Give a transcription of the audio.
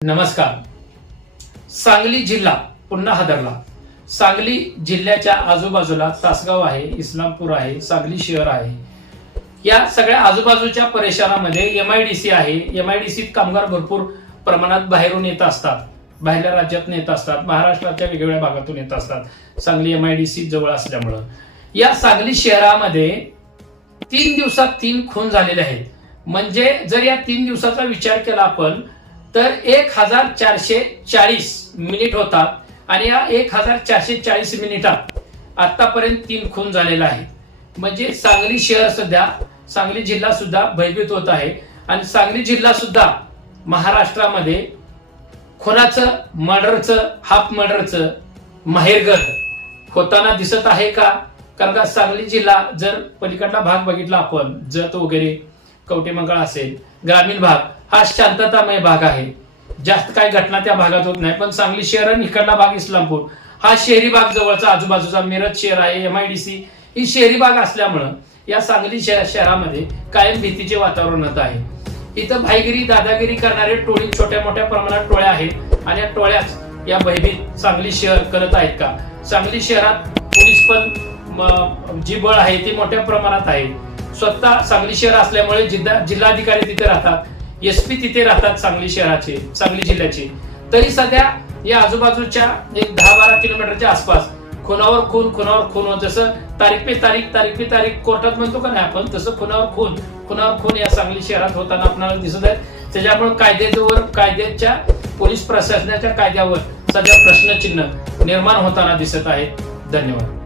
नमस्कार. सांगली जिल्हा पुन्हा हादरला. सांगली जिल्ह्याच्या आजूबाजूला तासगाव आहे, इस्लामपूर आहे, सांगली शहर आहे. या सगळ्या आजूबाजूच्या परिसरामध्ये एमआयडीसी आहे. एमआयडीसीत कामगार भरपूर प्रमाणात बाहेरून येत असतात, बाहेरच्या राज्यातून येत असतात, महाराष्ट्राच्या वेगवेगळ्या भागातून येत असतात. सांगली एमआयडीसी जवळ असल्यामुळं या सांगली शहरामध्ये 3 दिवसात 3 खून झालेले आहेत. म्हणजे जर या 3 दिवसाचा विचार केला आपण तर 1440 मिनिट होतात आणि या 1440 मिनिटात आतापर्यंत 3 खून झालेला आहे. म्हणजे सांगली शहर सध्या, सांगली जिल्हा सुद्धा भयभीत होत आहे आणि सांगली जिल्हा सुद्धा महाराष्ट्रामध्ये खुनाचं, मर्डरचं, हाफ मर्डरचं माहेरघर होताना दिसत आहे का? कारण का सांगली जिल्हा जर पलीकडला भाग बघितला आपण, जत वगैरे कवटेमंगळ असेल, ग्रामीण भाग हा शांततामय भाग आहे. जास्त काही घटना त्या भागात होत नाही. पण सांगली शहर आणि इकडला भाग इस्लामपूर हा शहरी भाग जवळचा आजूबाजूचा मिरज शहर आहे, एमआयडीसी ही शहरी भाग असल्यामुळं या सांगली शहरामध्ये कायम भीतीचे वातावरण होत आहे. इथं भाईगिरी, दादागिरी करणारे टोळी छोट्या मोठ्या प्रमाणात टोळ्या आहेत आणि या टोळ्याच या भयभीत सांगली शहर करत आहेत का? सांगली शहरात पोलीस पण जी बळ आहे ती मोठ्या प्रमाणात आहे. स्वतः सांगली शहर असल्यामुळे जिल्हाधिकारी तिथे राहतात, एसपी तिथे राहतात सांगली शहराचे, सांगली जिल्ह्याचे. तरी सध्या या आजूबाजूच्या एक 10-12 किलोमीटरच्या आसपास खुनावर खून जसं तारीख पे तारीख कोर्टात म्हणतो का नाही आपण, तसं खुनावर खून या सांगली शहरात होताना आपल्याला दिसत आहे. त्याच्यामुळे कायद्याच्या पोलीस प्रशासनाच्या कायद्यावर सध्या प्रश्नचिन्ह निर्माण होताना दिसत आहे. धन्यवाद.